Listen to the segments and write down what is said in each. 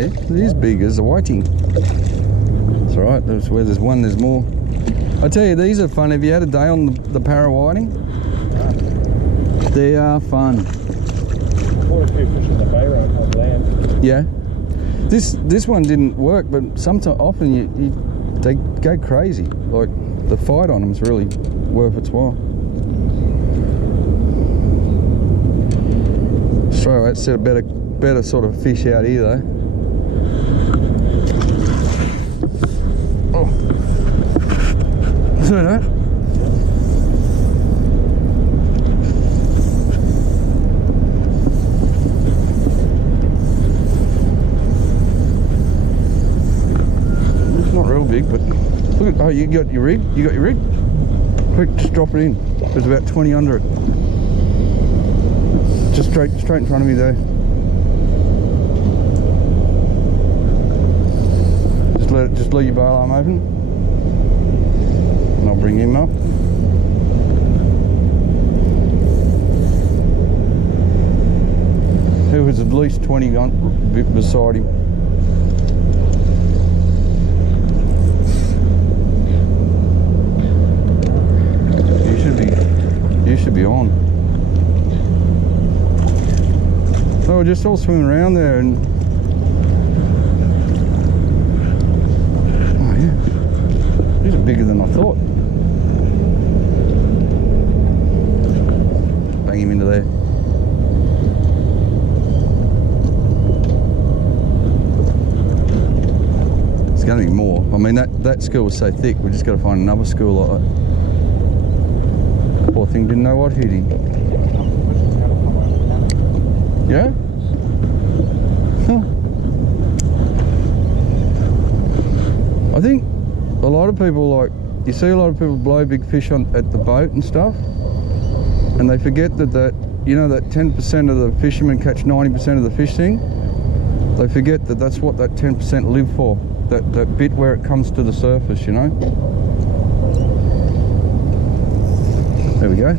say, it is big as a whiting. It's alright, that's where there's one, there's more. I tell you, these are fun. Have you had a day on the para whiting? They are fun. Caught a few fish in the bay right on land. Yeah. This one didn't work, but often they go crazy. Like, the fight on them is really worth its while. So let's set a better sort of fish out here though. Oh. See that? It's not real big, but look at, oh, you got your rig? You got your rig? Quick, just drop it in. There's about 20 under it. Just straight in front of me there. Just leave your bail arm open, and I'll bring him up. There was at least 20 beside him. You should be on. So we're just all swimming around there, and oh yeah, these are bigger than I thought. Bang him into there. It's going to be more. I mean, that school was so thick, we just got to find another school like that. Poor thing didn't know what hit him. Yeah? Huh. I think a lot of people, like, you see a lot of people blow big fish at the boat and stuff, and they forget that you know, that 10% of the fishermen catch 90% of the fish thing. They forget that that's what that 10% live for, that bit where it comes to the surface, you know? There we go.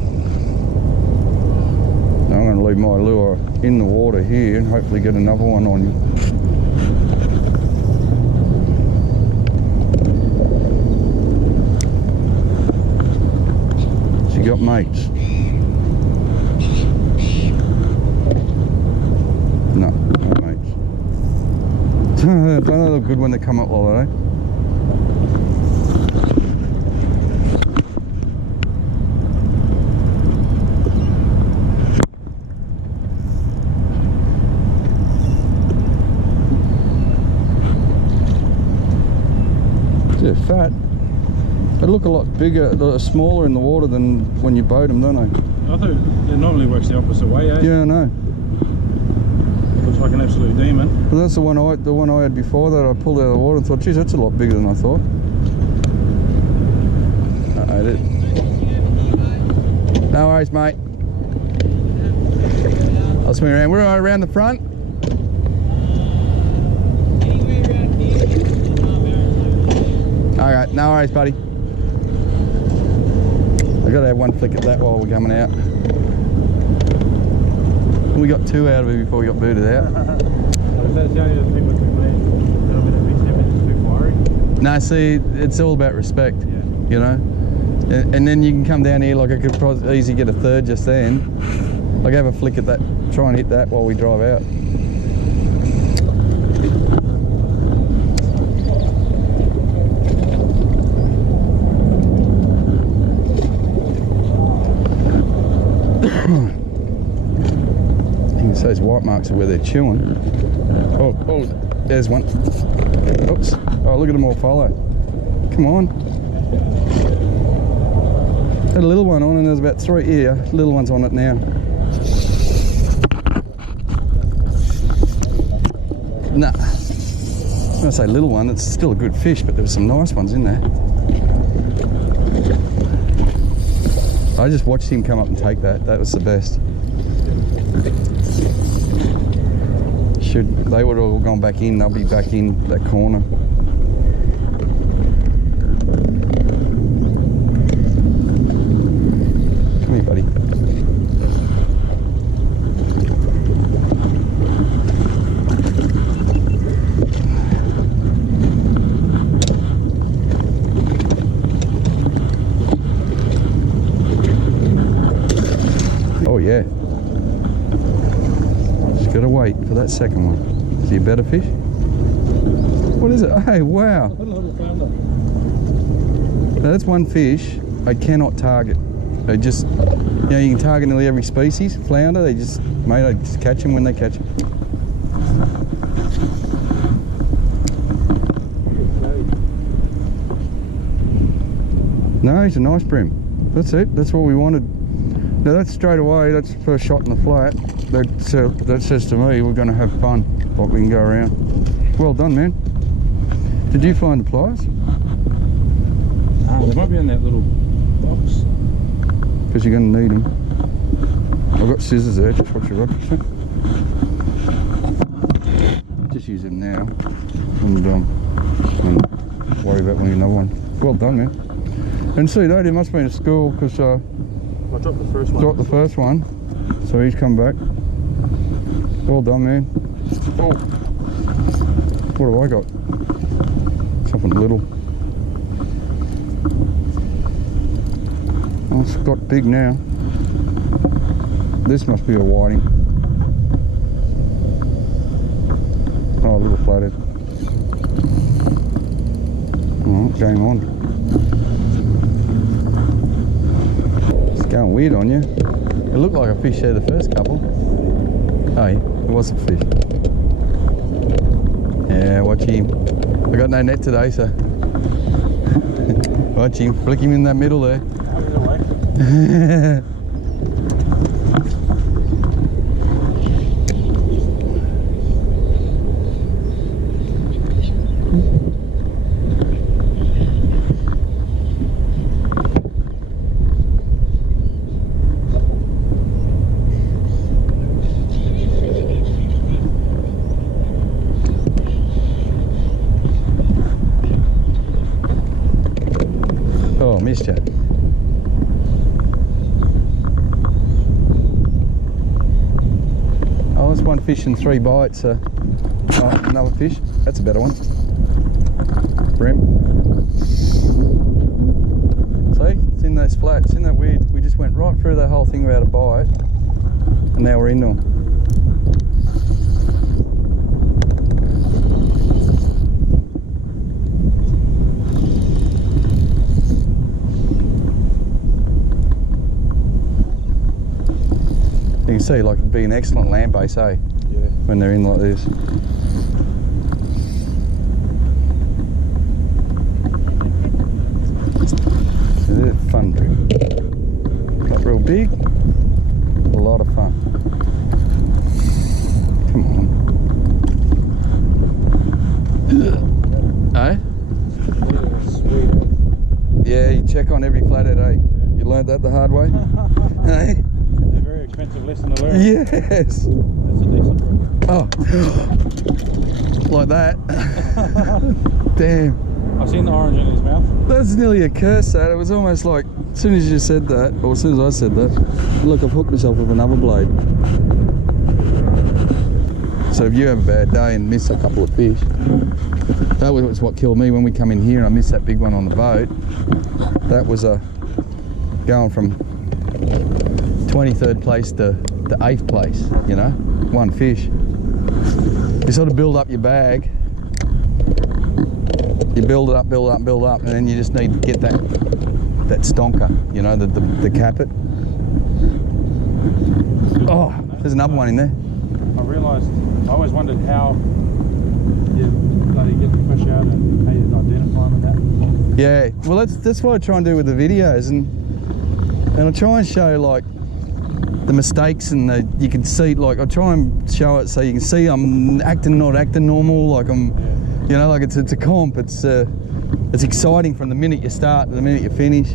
Now I'm going to leave my lure in the water here and hopefully get another one on you. She got mates. No, no mates. Don't they look good when they come up like that, eh? They're fat. They look a lot bigger, smaller in the water than when you boat them, don't they? I thought it normally works the opposite way, eh? Yeah, I know. Looks like an absolute demon. But that's the one I had before that I pulled out of the water and thought, geez, that's a lot bigger than I thought. I ate it. No worries, mate. I'll swing around. We're around the front. Alright, no worries, buddy. I've got to have one flick at that while we're coming out. We got two out of it before we got booted out. That's the only thing with me, mate. A little bit of big step is too fiery. No, see, it's all about respect, yeah. You know? And then you can come down here, like I could probably easily get a third just then. Like have a flick at that, try and hit that while we drive out. Those white marks are where they're chewing. Oh, there's one. Oops. Oh, look at them all follow. Come on. Had a little one on and there's about three here. Little one's on it now. Nah. I'm gonna say little one, it's still a good fish, but there's some nice ones in there. I just watched him come up and take that. That was the best. They would have all gone back in, they'll be back in that corner. Come here, buddy. Gotta wait for that second one. Is he a better fish? What is it? Hey, wow. Little flounder. Now that's one fish I cannot target. They just, you know, you can target nearly every species. Flounder, they just, mate, I just catch them when they catch them. No, he's a nice brim. That's it. That's what we wanted. Now that's straight away. That's the first shot in the flat. That says to me we're going to have fun. Like we can go around. Well done, man. Did you find the pliers? Ah, they might be in that little box. Because you're going to need them. I've got scissors there. Just watch your rod. Just use them now, and worry about winning another one. Well done, man. And see, that it must be in school because I dropped the first one. Dropped the first one, so he's come back. Well done, man. Oh, what have I got? Something little. Oh, it's got big now. This must be a whiting. Oh, a little flathead. Oh, game on. It's going weird on you. It looked like a fish there the first couple. Oh, yeah, it was a fish. Yeah, watch him. I got no net today, so watch him. Flick him in that middle there. Oh, missed you. Oh, that's one fish and 3 bites. Oh, another fish. That's a better one. Brim. See, it's in those flats. Isn't that weird? We just went right through that whole thing without a bite, and now we're into them. You can see, like, it'd be an excellent land base, eh? Yeah. When they're in like this. So they're fun brim. Not real big, a lot of fun. Come on. Eh? Sweet. Yeah, you check on every flathead, eh? You learned that the hard way? Eh? Very expensive lesson to learn. Yes. That's a decent one. Oh, like that. Damn. I've seen the orange in his mouth. That's nearly a curse, that. It was almost like, as soon as you said that, or as soon as I said that, look, I've hooked myself with another blade. So if you have a bad day and miss a couple of fish, that was what killed me when we come in here and I missed that big one on the boat. That was going from 23rd place to 8th place, you know, one fish. You sort of build up your bag, you build it up, build up, build up, and then you just need to get that stonker, you know, the capit. Oh, there's another one in there. I realised, I always wondered how you bloody get the fish out and how you identify them and that. Yeah, well that's what I try and do with the videos, and I try and show like the mistakes and you can see, like I try and show it so you can see I'm not acting normal, like I'm, you know, like it's a comp. It's exciting from the minute you start to the minute you finish.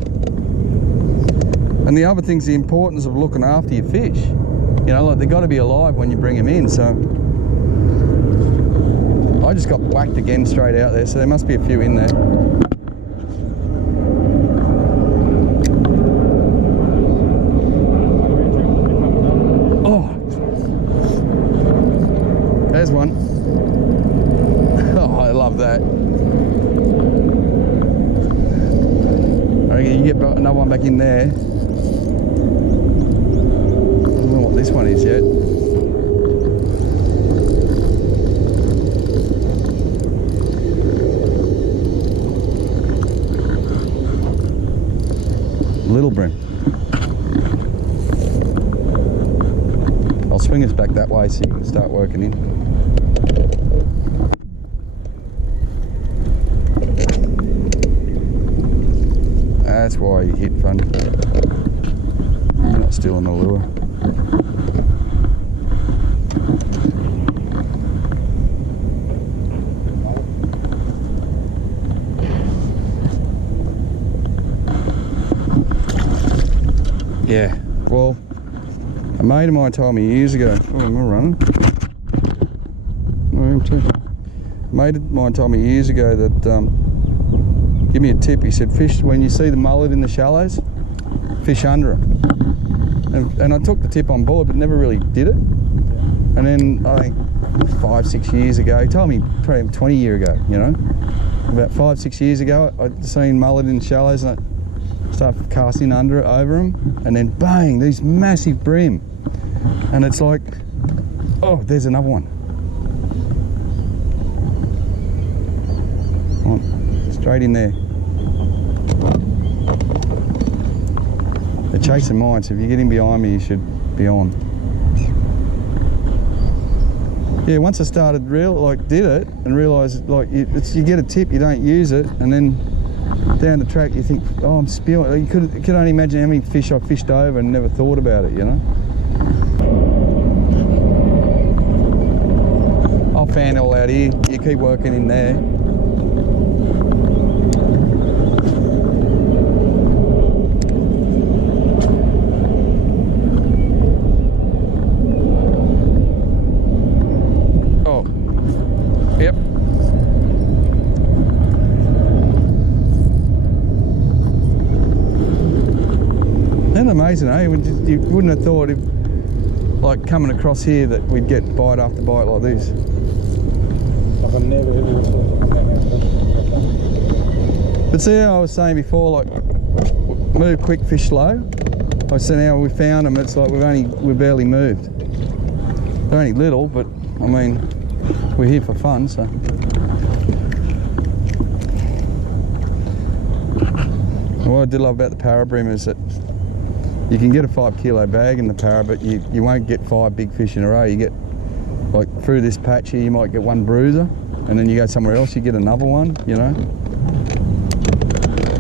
And the other thing's the importance of looking after your fish. You know, like they've got to be alive when you bring them in. So I just got whacked again straight out there, so there must be a few in there. There's one. Oh, I love that. I reckon you can get another one back in there. I don't know what this one is yet. bring us back that way so you can start working in. That's why you hit funny. You're not stealing the lure. Yeah, well, a mate of mine told me years ago. Oh, am I running? I am too. A mate of mine told me years ago that give me a tip. He said, fish when you see the mullet in the shallows, fish under them. And I took the tip on board, but never really did it. And then I think 5-6 years ago, he told me probably 20 years ago, you know, about 5-6 years ago, I'd seen mullet in shallows and I started casting under it, over them, and then bang, these massive bream. And it's like, oh, there's another one. On, straight in there. They're chasing mine, so if you get in behind me, you should be on. Yeah, once I started did it and realised you get a tip, you don't use it, and then down the track you think, oh, I'm spewing. You could only imagine how many fish I fished over and never thought about it, you know. I'll fan all out here. You keep working in there. Oh, yep. Isn't it amazing, eh? You wouldn't have thought, if, like coming across here, that we'd get bite after bite like this. Like I've never ever thought that. But see how I was saying before, like move quick, fish slow. I said now we found them. It's like we barely moved. They're only little, but I mean we're here for fun, so. What I did love about the para bream is that you can get a 5 kilo bag in the para, but you won't get 5 big fish in a row. You get, like through this patch here, you might get 1 bruiser, and then you go somewhere else, you get another one, you know.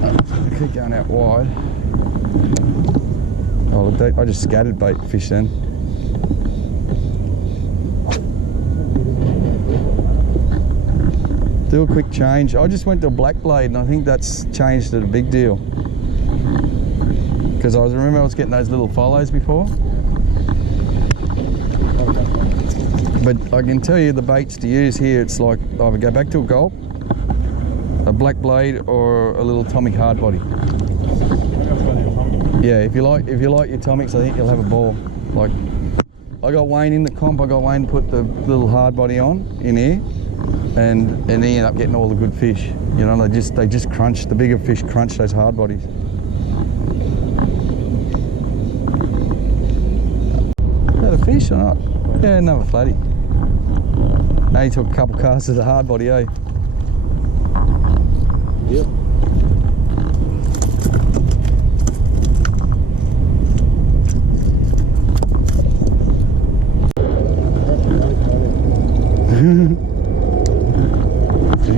I keep going out wide. Oh, look, I just scattered bait fish then. Do a quick change. I just went to a black blade, and I think that's changed it a big deal. Because I was getting those little follows before. But I can tell you the baits to use here, it's like either go back to a gulp, a black blade, or a little Tomic hard body. Yeah, if you like your Tomics, I think you'll have a ball. Like, I got Wayne in the comp, I got Wayne to put the little hard body on in here, and he ended up getting all the good fish. You know, they just crunch, the bigger fish crunch those hard bodies. A fish or not? Yeah, another flatty. Only took a couple casts of the hard body, eh? Yep.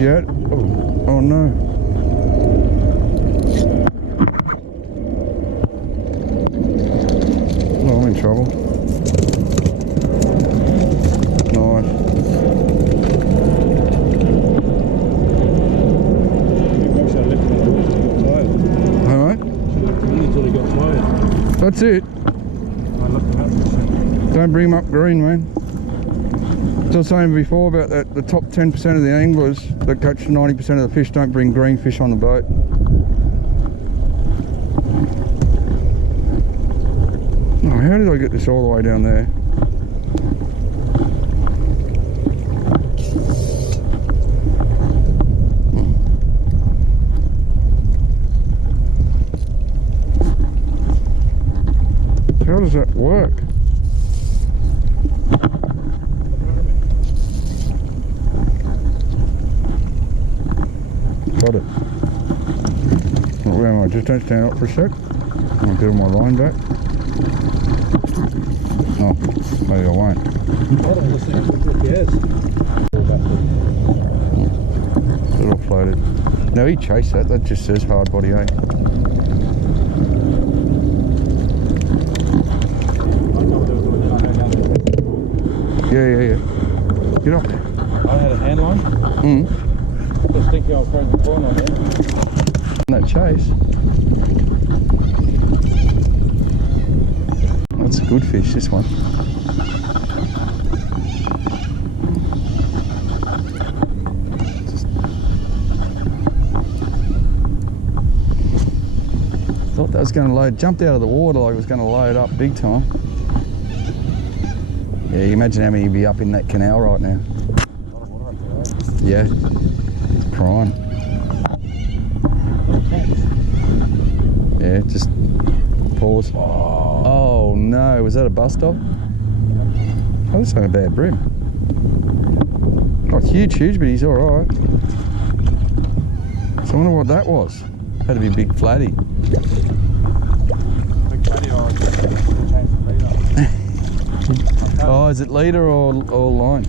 Yeah. Oh no. Oh, I'm in trouble. That's it. Don't bring them up green, man. As I was saying before about that, the top 10% of the anglers that catch 90% of the fish don't bring green fish on the boat. Oh, how did I get this all the way down there? How does that work? Got it. Where am I? Just don't stand up for a sec. I'm gonna get my line back. Oh, maybe I won't. I don't just think yes. It all floated. No, he chased that. That just says hard body, eh? I know what they were doing then. I know how to. Yeah. Get up there. I had a hand line. Just thinking I was throwing the corn on there. That chase. That's a good fish, this one. Thought that was going to load. Jumped out of the water like it was going to load up big time. Yeah, you imagine how many would be up in that canal right now. A lot of water up there, Yeah, it's prime. Yeah, just pause. Oh no, was that a bus stop? Oh, this ain't a bad bream. Not huge, but he's alright. So I wonder what that was. Had to be a big flatty. Big fatty, or change the leader. Oh, is it leader or line?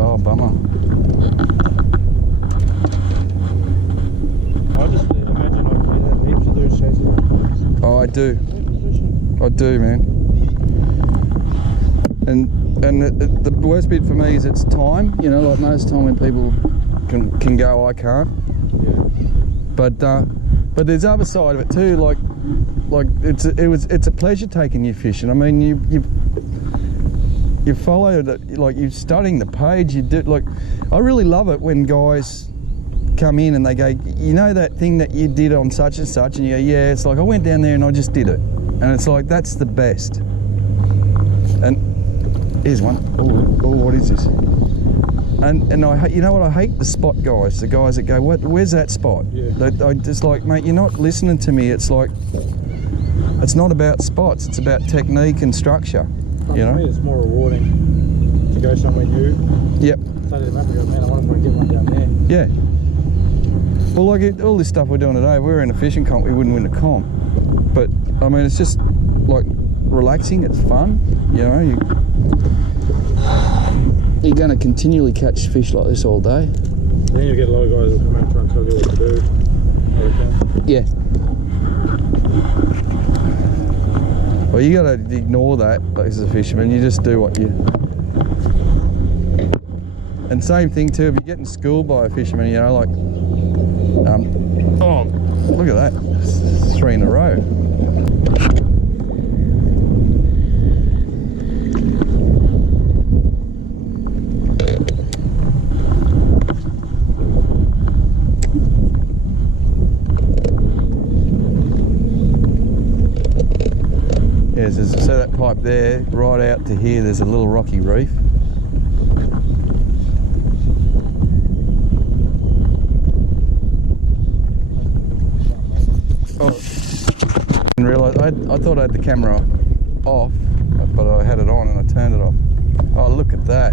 Oh, bummer. I just imagine like you had heaps of those chasing. Oh, I do. I do, man. And the worst bit for me is it's time. You know, like most time when people can go, I can't. Yeah. But there's the other side of it too. Like it's a pleasure taking you fishing. I mean, you follow it, like you're studying the page. You do, like, I really love it when guys come in and they go, you know that thing that you did on such and such, and you go, yeah, it's like I went down there and I just did it, and it's like that's the best. And here's one. Oh, what is this? And I hate, you know what, I hate the spot guys, the guys that go, where's that spot? Yeah. I just like, mate, you're not listening to me. It's like, it's not about spots, it's about technique and structure. You know? For me, it's more rewarding to go somewhere new. Yep. Say to the map and go, man, I wonder if I can get one down there. Yeah. Well, like all this stuff we're doing today, if we were in a fishing comp, we wouldn't win a comp. But I mean, it's just like relaxing. It's fun. You know, you're going to continually catch fish like this all day. Then you get a lot of guys who come out and try and tell you what to do. I reckon. Yeah. Well, you got to ignore that as a fisherman. You just do what you. And same thing too. If you're getting schooled by a fisherman, you know, like, oh, look at that, 3 in a row. Yes, so that pipe there, right out to here, there's a little rocky reef. Oh, I didn't realise, I thought I had the camera off, but I had it on and I turned it off. Oh, look at that.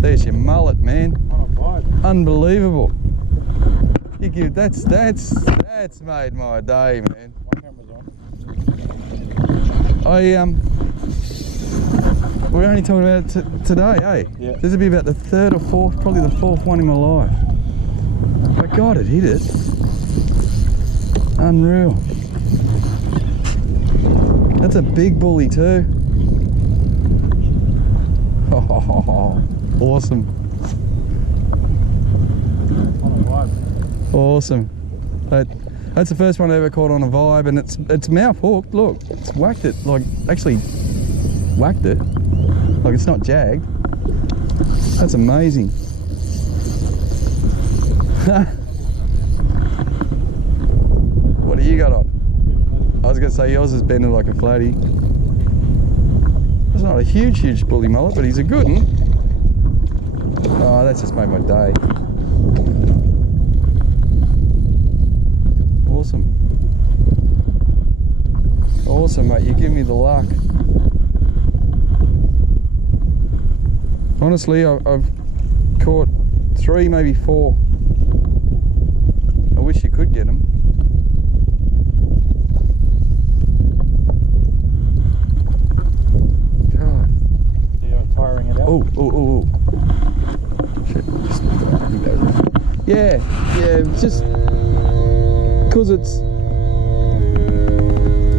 There's your mullet, man. On a vibe. Unbelievable. You give, that's made my day, man. My camera's on. We're only talking about it today, eh? Yeah. This will be about the 3rd or 4th, probably the 4th one in my life. My God, it hit it. Unreal. That's a big bully too. Oh, awesome. On a vibe. Awesome. That's the first one I ever caught on a vibe, and it's mouth hooked. Look, it's whacked it, like actually whacked it. Like it's not jagged. That's amazing. What do you got on? I was going to say yours is bending like a flatty. It's not a huge bully mullet, but he's a good one. Oh, that's just made my day. Awesome. Awesome, mate. You give me the luck. Honestly, I've caught 3, maybe 4. I wish you could get them. Yeah, just because it's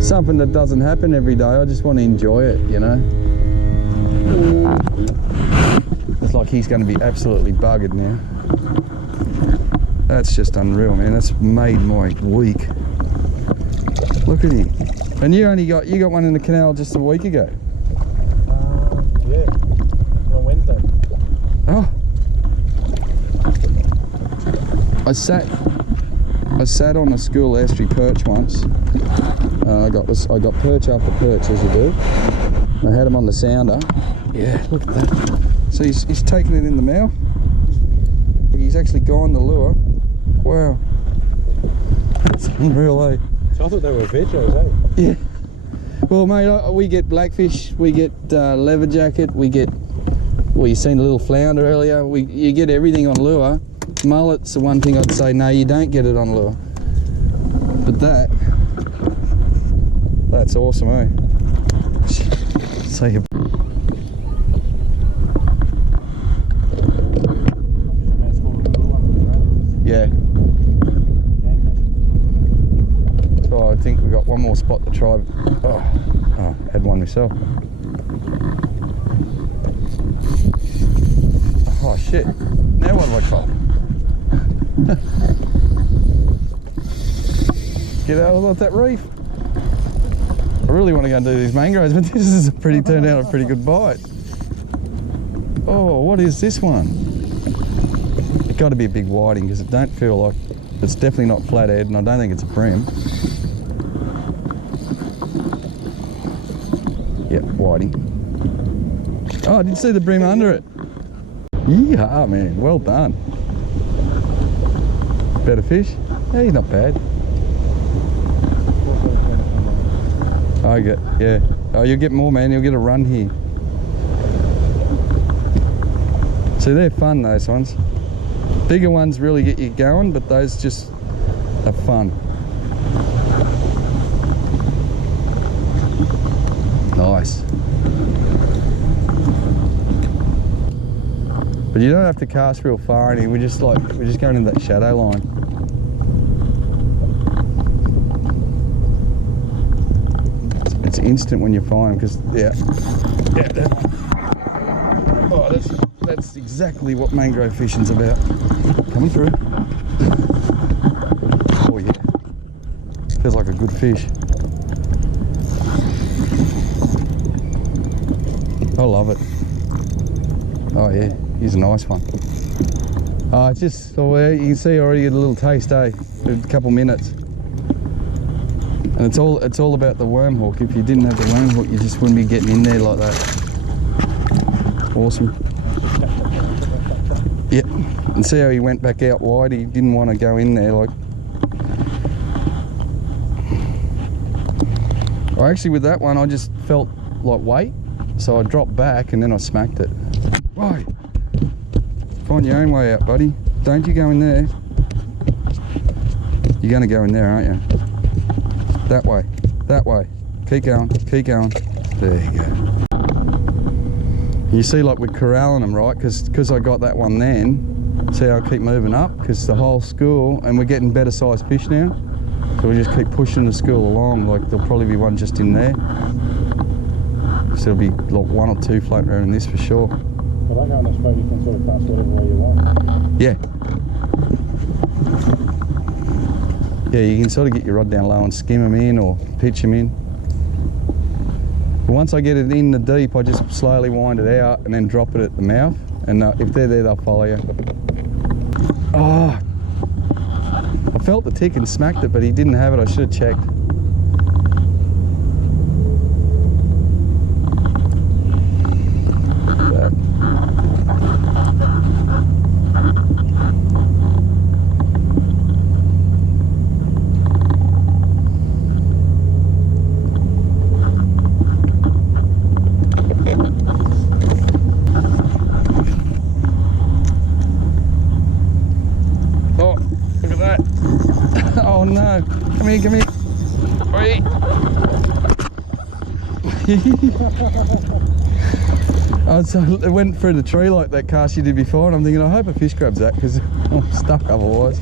something that doesn't happen every day. I just want to enjoy it, you know. It's like he's going to be absolutely buggered now. That's just unreal, man. That's made my week. Look at him. And you got one in the canal just a week ago. Yeah, on Wednesday. Oh. I sat on a school estuary perch once. I got perch after perch, as you do. I had him on the sounder. Yeah, look at that. So he's taking it in the mouth. He's actually gone the lure. Wow. That's unreal, eh? So I thought they were veggies, eh? Yeah. Well, mate, we get blackfish, we get leather jacket, we get, well, you seen a little flounder earlier. You get everything on lure. Mullet's the one thing I'd say, no, you don't get it on lure. But that's awesome, eh? So you... Yeah. So I think we've got one more spot to try. Oh, had one myself. Oh shit. Now what have I caught? Get out of that reef. I really want to go and do these mangroves, but this is turned out a pretty good bite. Oh, what is this one? It's got to be a big whiting because it don't feel like, it's definitely not flathead, and I don't think it's a bream. Yep, whiting. Oh, I didn't see the bream under it. Yeah, man, well done. Better fish? Yeah, he's not bad. Yeah. Oh, you'll get more, man. You'll get a run here. See, they're fun, those ones. Bigger ones really get you going, but those just are fun. Nice. But you don't have to cast real far in here. We're just going in that shadow line. It's instant when you find them, because that's exactly what mangrove fishing's about. Coming through. Oh yeah, feels like a good fish. I love it. Oh yeah, he's a nice one. Oh, it's just, you can see I already get a little taste, eh? A couple minutes. And it's all about the worm hook. If you didn't have the worm hook, you just wouldn't be getting in there like that. Awesome. Yep. And see how he went back out wide? He didn't want to go in there. Like, actually with that one, I just felt like weight, so I dropped back and then I smacked it. Right. Find your own way out, buddy. Don't you go in there. You're going to go in there, aren't you? That way, that way. Keep going, keep going. There you go. You see, like we're corralling them, right? Because I got that one then. See how I keep moving up? Because the whole school, and we're getting better sized fish now. So we just keep pushing the school along. Like there'll probably be one just in there. So there'll be like one or two floating around in this for sure. But I know in Australia you can sort of cast whatever way you want. Yeah. Yeah, you can sort of get your rod down low and skim them in or pitch them in. But once I get it in the deep, I just slowly wind it out and then drop it at the mouth. And if they're there, they'll follow you. Oh, I felt the tick and smacked it, but he didn't have it. I should have checked. No, come here, come here. So it went through the tree like that cast you did before, and I'm thinking, I hope a fish grabs that because I'm stuck otherwise.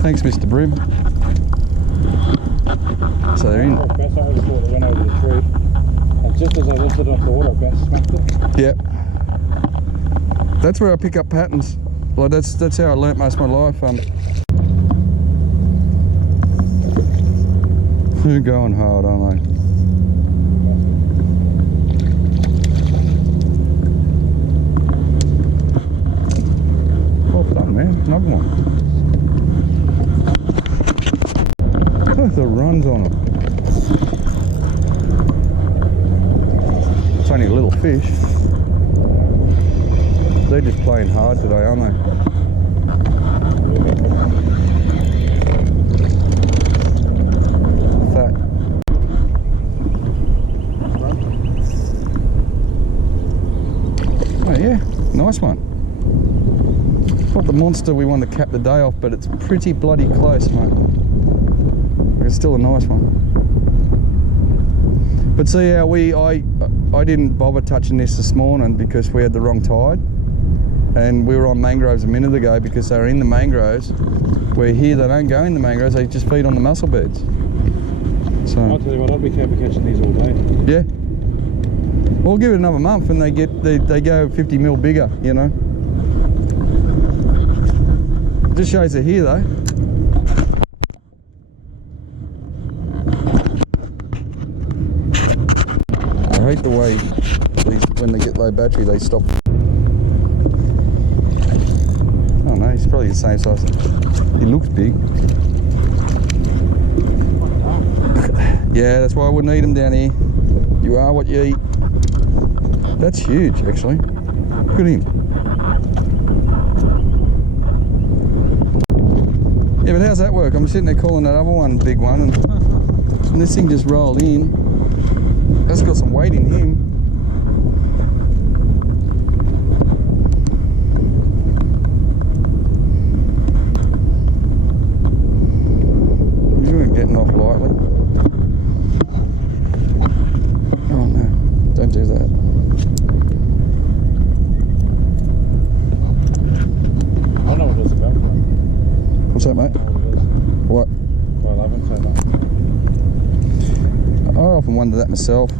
Thanks, Mr. Brim. So they're in. I just thought it went over the tree. And just as I lifted it off the water, a bass smacked it. Yep. That's where I pick up patterns. Like that's how I learnt most of my life. They're going hard, aren't they? Well done, man. Another one. Look at the runs on it. It's only a little fish. They're just playing hard today, aren't they? Fat. Oh yeah, nice one. Not the monster we wanted to cap the day off, but it's pretty bloody close, mate. It's still a nice one. But see how I didn't bother touching this morning because we had the wrong tide, and we were on mangroves a minute ago because they were in the mangroves. Where here they don't go in the mangroves, they just feed on the mussel beds. So I'll tell you what, I'd be careful catching these all day. yeah. We'll give it another month and they go 50 mil bigger, you know. Just shows they're here though. I hate the way these, when they get low battery, they stop. Oh no, he's probably the same size. He looks big. Yeah, that's why I wouldn't eat them down here. You are what you eat. That's huge, actually. Look at him. Yeah, but how's that work? I'm sitting there calling that other one big one, and this thing just rolled in. That's got some weight in him. You're getting off lightly. Oh no, don't do that. I know what it's about. What's that, mate? What? Well, I haven't said that. I often wonder that myself.